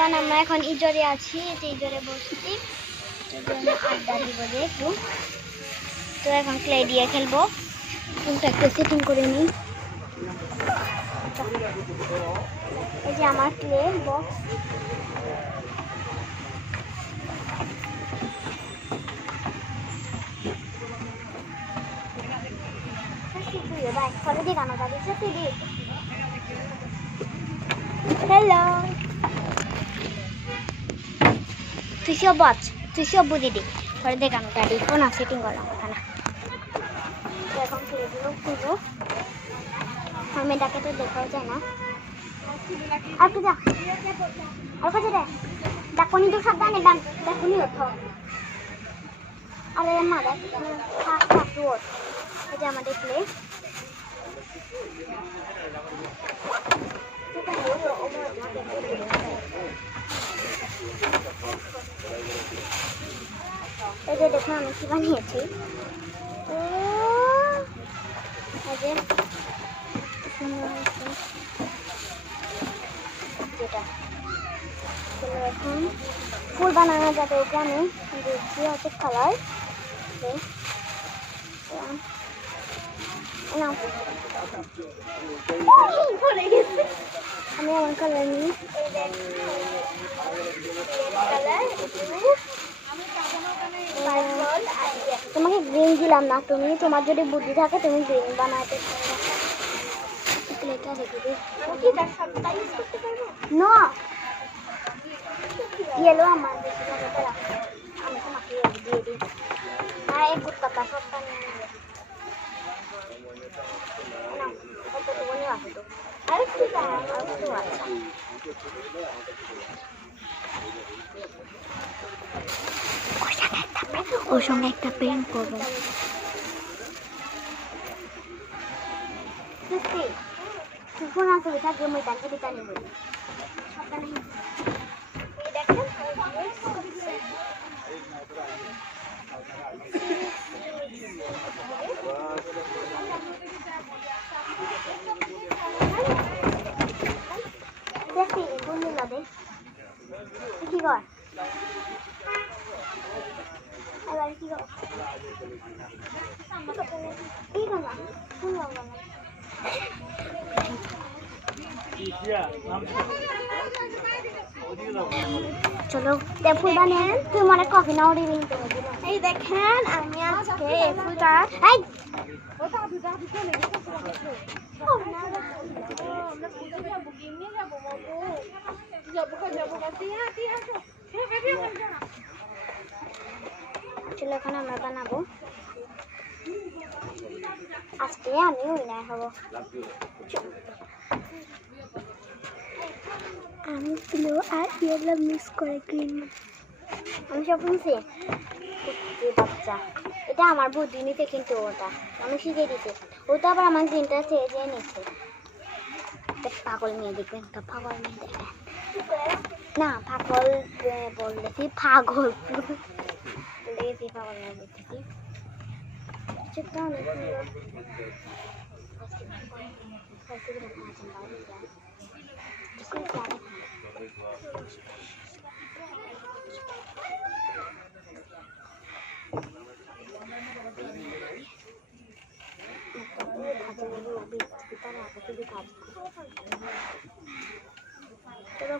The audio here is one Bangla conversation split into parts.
এভরিওয়ান, আমরা এখন ইজরে আছি, ইজরে বসছি, আড্ডা দিব একটু। তো এখন ক্লে দিয়ে খেলবো, কিন্তু একটা সেটিং করে নিই। এই যে আমার ক্লে বক্স, hello. তুই সব বুঝি দি পরে দেখানো গাড়ি ফোন সেটিং করলাম ওখানে। এখন প্লেটগুলো খুলবো, আমি ডাকে তো দেখাও যায় না। আর কি যা আর কাছে দে ডাকুনি তো সাবধানে ডান ডাকুনি ওঠো। আরে মা দেখ এই যে আমাদের প্লেট, এই যে দেখুন আমি কি বানিয়েছি। যেটা এখন ফুল বানানো যাবে, ওকে আমি দিচ্ছি হচ্ছে কালার। আমি আমার কালার নিই, তোমাকে গ্রিন দিলাম না, তুমি তোমার যদি বুদ্ধি থাকে তুমি গ্রিন বানাতে না। ইয়েলো আমার বেশি ভালো লাগছে, আমি তোমাকে দিয়ে দিই। হ্যাঁ এক গুড পাতা সবটা নিয়ে নেবে, কতটুকু নিয়ে আসে তো। আরে ঠিক আছে, আচ্ছা ওর সঙ্গে একটা পেন্ট করবো। ফোন আসবে থাকবে মই তাকে দিতে নিব কি কর এবার কি কর এই কথা শুনলাম চলো ফুল বানিয়ে তুই মনে কফি নাও দিবি। এই দেখেন আমি আজকে এই ফুলটা চলো এখন আমরা বানাবো, আজকে আমি উইনার হব। আমি ব্লু আর ইয়েলো মিক্স করে গ্রিন, আমি সব নিছি বাচ্চা। এটা আমার বুদ্ধি নিতে, কিন্তু ওটা আমি শিখে দিছি, ওটা আবার আমার গ্রিনটা চেয়ে নিচ্ছে। পাগল মেয়ে দেখবেন তো, পাগল মেয়ে দেখবেন না, পাগল বলতেছি, পাগল দেখেছি, পাগল মেয়ে বলতেছি।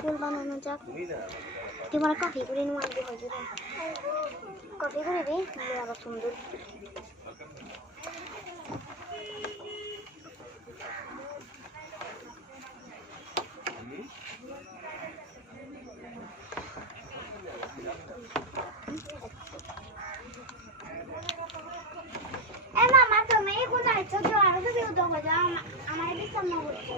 ফুল বানানো যাক, তোমার কফি করে নেওয়া কফি করে দিই আবার সুন্দর। মামা তুমি কোথায় ছোট আর তো কেউ তো আমার বিশ্রাম না করছে।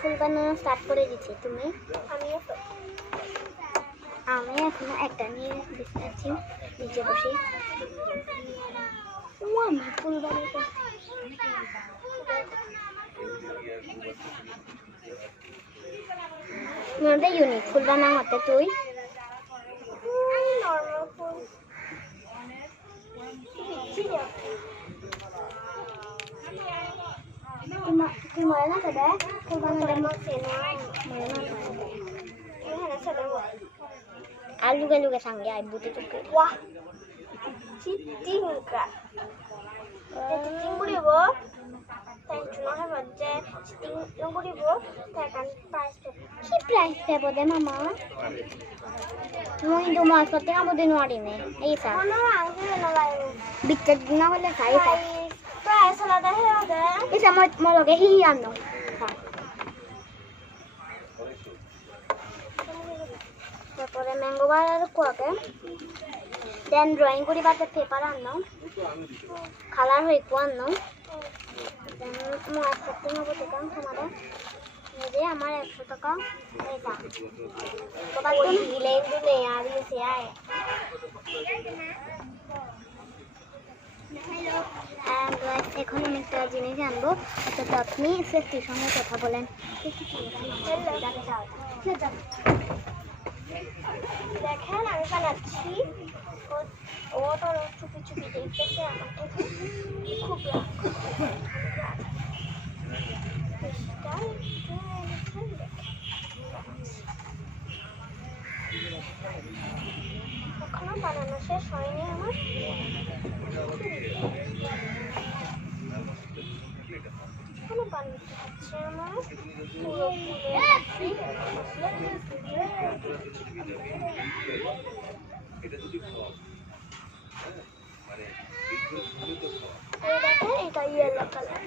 ফুল বানানো স্টার্ট করে দিচ্ছি, তুমি আমি এখন একটা নিয়ে বসে আছি নিচে বসে। ফুল বানাতে ইউনিক ফুল বানা হতে তুই Mời nó sẽ bé. Cô con đem một xí nó. Mời nó phải bé. Cái này nó sẽ bé một. Luga sang ya ibu tu cukup. Wah. Citing ka. Citing boleh bo. Tapi cuma hay baca citing yang boleh bo. Tapi kan price tu. Ki price tu boleh mama? Mau itu mau seperti kamu di luar ini. Iya. Mana angin nolai. Bicara guna boleh saya. Price ada ada. Bisa mau lagi hian no. তারপরে ম্যাঙ্গো বার কুয়াকে দেন ড্রয়িং করি বাতে পেপার আনো কালার হয়ে আনো দেন মো একসাথে নেবো দেখাম তোমাদের যে আমার 100 টাকা এইটা তো বাদ দিলে দিলে আর ইসে আয় এখন আমি একটা জিনিস আনবো তো আপনি সেফটির সঙ্গে কথা বলেন দেখেন আমি বানাচ্ছি ও তো চুপি চুপি দেখতেছে আমাকে খুব এখনো বানানো শেষ হয়নি আমার এখনো বানাতে হচ্ছে আমার পুরো দেখেন এটা ইয়েলো কালার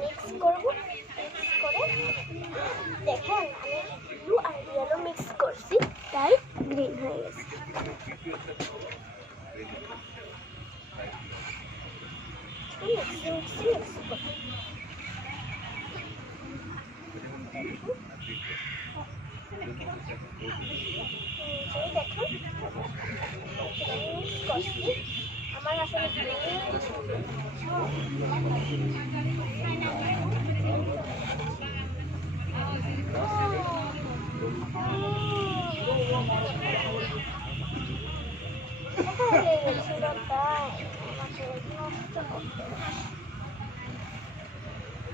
মিক্স করব মিক্স করে দেখেন আমি ব্লু আর ইয়েলো মিক্স করছি তাই গ্রিন হয়ে গেছে আমার আসলে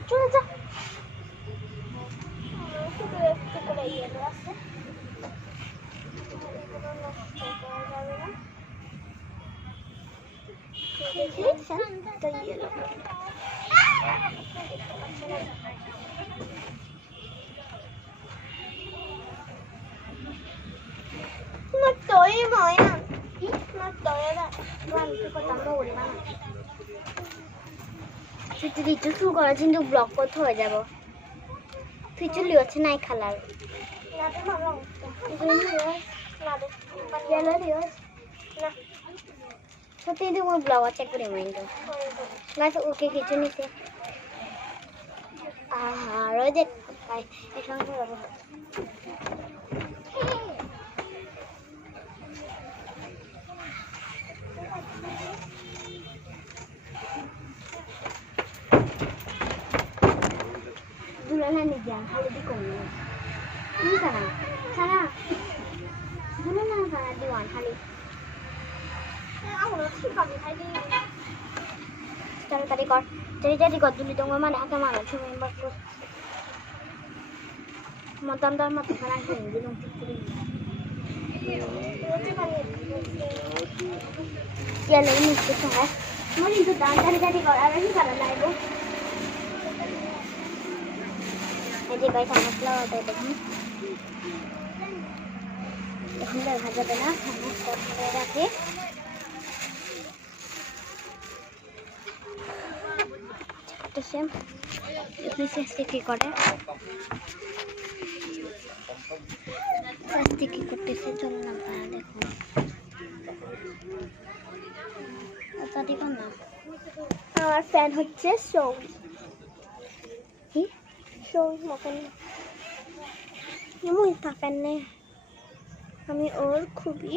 চলে যা একটু করে ইয়েলো আছে তো yellow no estoy moya no estoy যদি চুল করা কিন্তু ব্লক করতে হয়ে যাব তুই চুলি হচ্ছে নাই খালার সত্যি তুমি ব্লগ চেক করে মাইন্ড গাছ ওকে কিছু নিতে আরো দেখ এর সঙ্গে দুলানা নিজান হলদি কমে কি সারা সারা দুলানা সারা দিওয়ান খালি তাড়াতাড়ি কর তাড়াতাড়ি কর দুলি তোমার মানে হাতে মারা তুমি বাস কর মতাম দার মত খারাপ হয়ে দিলাম গেলে নিচে সঙ্গে মনে কিন্তু দান তাড়াতাড়ি কর আর কি করা লাগবে এই যে গাইস মশলা ওটা দেখুন এখন দেখা যাবে না সমস্ত করে রাখে সেম নিচে স্টিকি করে স্টিকি করতেছে চলো না দেখুন আচ্ছা দেখুন না আমার ফ্যান হচ্ছে সৌরি সৌরি মতন এমন তা ফ্যান নেই আমি ওর খুবই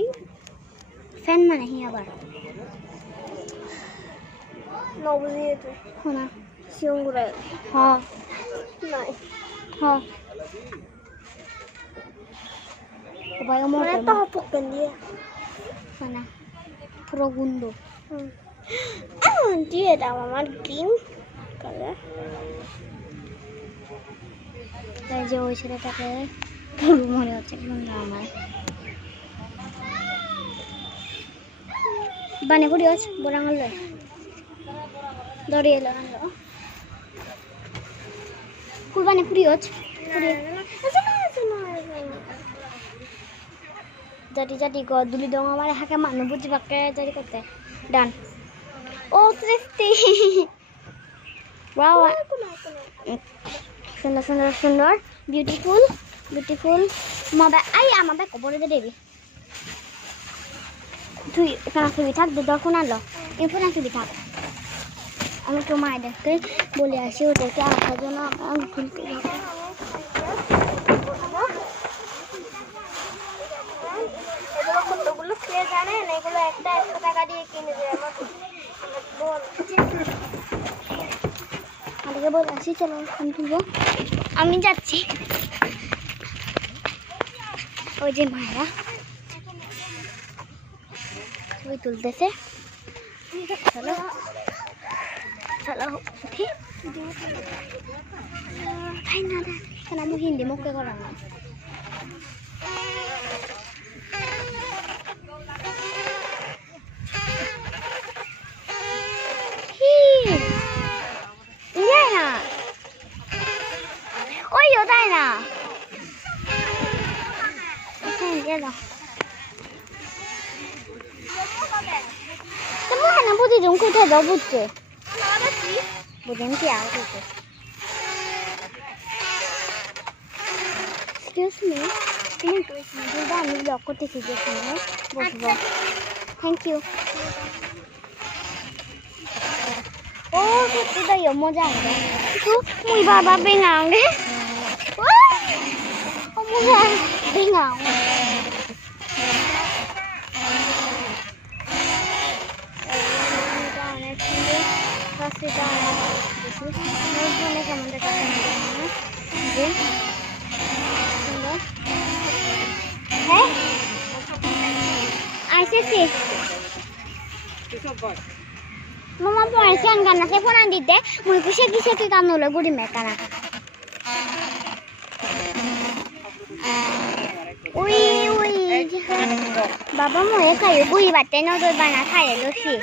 ফ্যান মানে হি আবার নবজিয়ে তুই শোনা শিওঙ্গুরা হ্যাঁ নাই হ্যাঁ ওবাই আমার তো হপক দিয়ে না পুরো গুন্ড দিয়ে দাও আমার গ্রিন কালার তাই যে ওই ছেলেটাকে মনে হচ্ছে সুন্দর আমার বানে পুরি আছে বড় আঙুল দড়িয়ে এলো আনলো কুরবানি পুরি আছে পুরি জাতি জাতি গদুলি দং আমার হাকে মানুষ বুঝি বাক্কে জারি করতে ডান ও সৃষ্টি ওয়াও সুন্দর সুন্দর সুন্দর বিউটিফুল বিউটিফুল মাবা আই আমাবে কবরে দে দেবি তুই এখানে ছবি থাক দর্শন আনলো এরপর ছবি থাক আমি তো মায়েদেরকে বলে আসি ওদেরকে আসার জন্য খুলতে হবে এগুলো কতগুলো খেয়ে জানেন এগুলো একটা 100 টাকা দিয়ে কিনে দেয় আমার বোন আমাকে বলে আসি চলো ফোন তুলবো আমি যাচ্ছি ওই যে মায়েরা ছবি তুলতেছে চলো চলো উঠি ভাই না কেন আমি হিন্দি মুখে করা না ওইও তাই না তোমার না বুঝি জন কোথায় যাও বুঝছে বুঝেন কি আর করছে এক্সকিউজ মি তুমি তো দিদা আমি ব্লগ করতেছি যেখানে বসবো থ্যাংক ইউ ও সত্যি তাই মজা আসবে তো মুই বাবা বেঙ্গাওগে ও মজা বেঙ্গাও কেমন দেখা হ্যাঁ আইসেছি মামা পড়েছি আনগানাতে ফোন আন দিতে মুই কিসে কিসে কি কাম হলো গুড়ি মেকানা উই উই বাবা মই খাই বুই বাতে নজর বানা খাই লসি